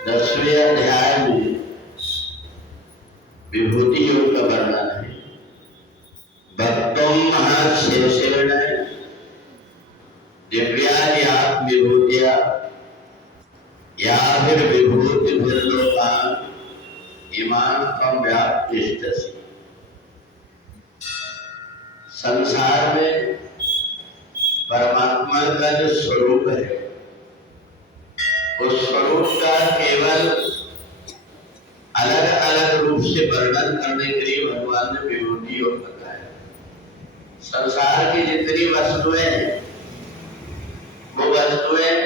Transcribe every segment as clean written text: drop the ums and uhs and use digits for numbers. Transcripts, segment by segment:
10वें अध्याय में विभूति योग का वर्णन है। भक्तों महाशेषेण दिव्याद्यात् विभूतिया या फिर विभूति लोकान इमान त्वं व्याप्तिष्ठसि। संसार में परमात्मा का जो स्वरूप है उस स्वरूप का केवल अलग अलग रूप से वर्णन करने के लिए भगवान ने विभूति योग बताया। संसार की जितनी वस्तुएं हैं वो वस्तुएं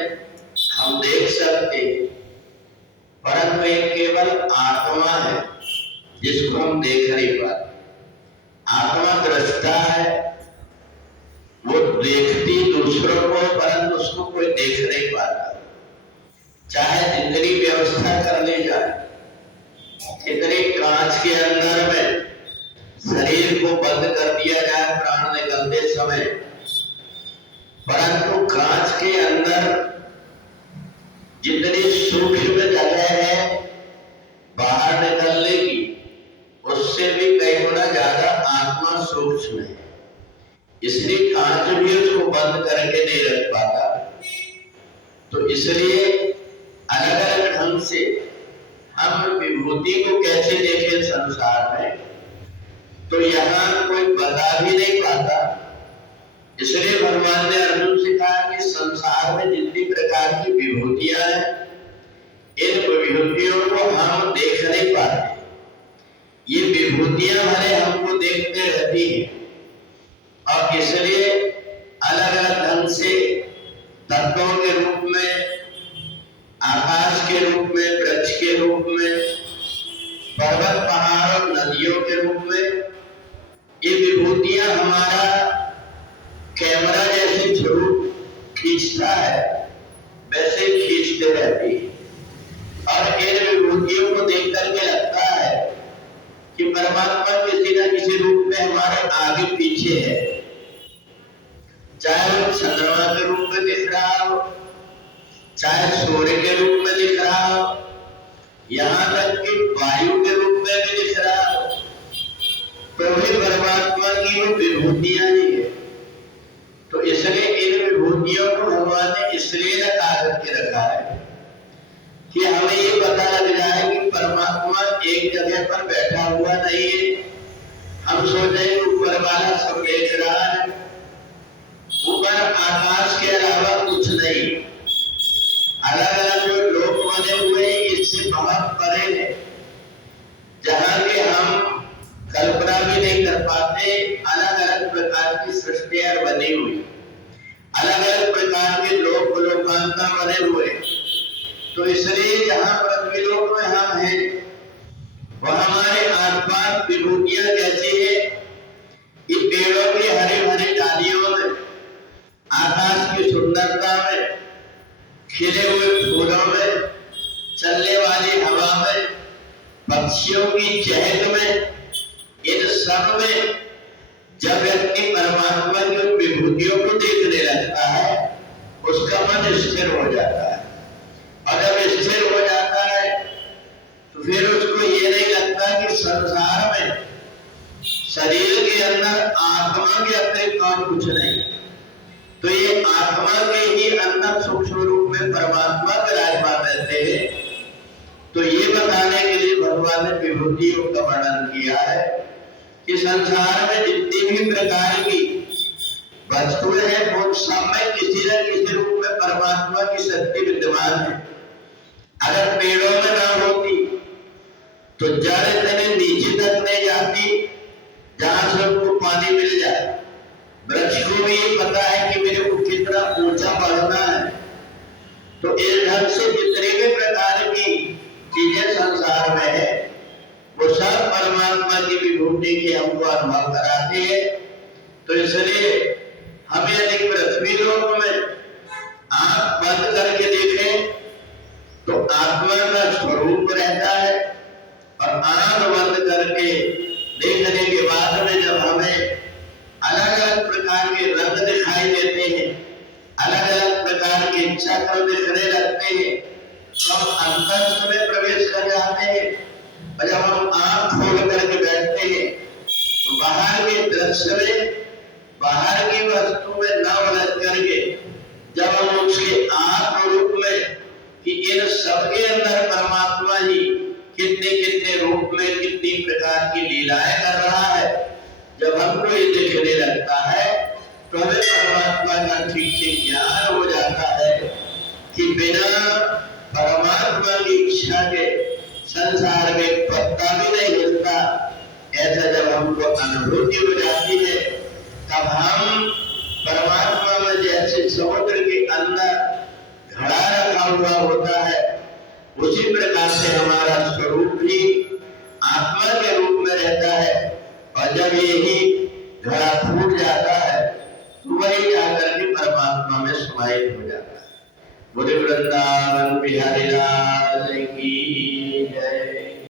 हम देख सकते हैं, परंतु एक केवल आत्मा है जिसको हम देख नहीं पाते। आत्मा दृष्टा है, वो देखती दूसरों को, परंतु उसको कोई देख नहीं पाता। चाहे जितनी व्यवस्था कर ली जाए, कितनी कांच के अंदर में शरीर को बंद कर दिया जाए प्राण निकलते समय, परंतु कांच के अंदर जितनी सूक्ष्म जगह है बाहर निकलने की, उससे भी कई गुना ज्यादा आत्मा सूक्ष्म है। इसलिए कांच भी उसको बंद करके नहीं रख पाता। तो इसलिए अलग अलग ढंग से हम विभूति को कैसे देखें संसार में, तो यहाँ कोई बता भी नहीं पाता। इसलिए भगवान ने अर्जुन से कहा कि संसार में जितनी प्रकार की विभूतियां हैं, इन विभूतियों को हम देख नहीं पाते। ये विभूतियां भले हमको देखते रहती हैं, और इसलिए अलग अलग ढंग से तत्वों के रूप में, आकाश के रूप में, वृक्ष के रूप में, पर्वत पहाड़ और नदियों के रूप में, ये विभूतियां हमारा कैमरा जैसे स्वरूप खींचता है वैसे खींचते रहती है। और इन विभूतियों को देख करके लगता है कि परमात्मा किसी न किसी रूप में हमारे आगे पीछे है। चाहे वो चंद्रमा के रूप में दिख रहा हो, चाहे सूर्य के रूप में दिख रहा हो, यहाँ तक कि वायु के रूप में भी दिख रहा हो, तो भी परमात्मा की वो विभूतियां ही है। तो इसलिए इन विभूतियों को भगवान ने इसलिए रखा करके रखा है कि हमें ये पता लग जाए कि परमात्मा एक जगह पर बैठा हुआ नहीं है। हम सोचे ऊपर वाला सब देख रहा है, ऊपर आकाश के अलावा कुछ नहीं। अलग अलग जो लोक बने हुए हैं इससे बहुत परे है, जहाँ के हम कल्पना भी नहीं कर पाते। अलग अलग प्रकार की सृष्टियां बनी हुई, अलग अलग प्रकार के लोक लोकांतर बने हुए। तो इसलिए जहाँ पृथ्वी लोक में हम हैं, वह हमारे आसपास विभूतियां कैसी है कि पेड़ों की हरी भरी डालियों में, आकाश की सुंदरता में, खिले हुए फूलों में, चलने वाली हवा में, पक्षियों की चहक में, इन सब में जब व्यक्ति परमात्मा की विभूतियों को देखने लगता है, उसका मन स्थिर हो जाता है। और जब स्थिर हो जाता है तो फिर उसको ये नहीं लगता कि संसार में शरीर के अंदर आत्मा के अतिरिक्त और कुछ नहीं। तो ये आत्मा के ही अंदर सूक्ष्म रूप में परमात्मा विराजमान रहते हैं। तो ये बताने के लिए भगवान ने विभूतियों का वर्णन किया है कि संसार में जितनी भी प्रकार की वस्तुएं हैं वो सब में किसी न किसी रूप में परमात्मा की शक्ति विद्यमान है। अगर पेड़ों में ना होती तो जड़ इतने नीचे तक नहीं जाती जहां से उनको पानी मिल जाए। वृक्ष को भी ये पता है कि मेरे को कितना ऊंचा बढ़ना है। तो इस ढंग से जितने भी प्रकार की चीजें संसार में है वो सब परमात्मा की विभूति की हमको अनुभव कराते हैं। तो इसलिए हमें यदि पृथ्वी लोक में आंख बंद करके देखें तो आत्मा का स्वरूप रहता है, और आंख बंद करके देखने के बाद में जब हमें अलग अलग प्रकार के रंग दिखाई देते हैं, अलग अलग प्रकार के चक्र दिखने लगते हैं, तो हम अंतरिक्ष में प्रवेश कर जाते हैं। और जब हम आंख खोल करके बैठते हैं तो बाहर के दृश्य में, बाहर की वस्तु में न उलझ करके जब हम उसके आत्म रूप में कि इन सबके अंदर परमात्मा ही कितने कितने रूप में कितनी प्रकार की लीलाएं कर रहा है, जब हमको ये दिखने लगता है तो हमें परमात्मा का ठीक से ज्ञान हो जाता है कि बिना परमात्मा की इच्छा के संसार में पत्ता भी नहीं हिलता। ऐसा जब हमको अनुभूति हो जाती है तब हम परमात्मा में जैसे समुद्र के अंदर घड़ा रखा हुआ होता है, उसी प्रकार से हमारा स्वरूप भी आत्मा के रूप में रहता है। और जब यही घड़ा फूट जाता है तो वही जाकर के परमात्मा में समाहित हो जाता है। बोले वृंदावन बिहारी लाल की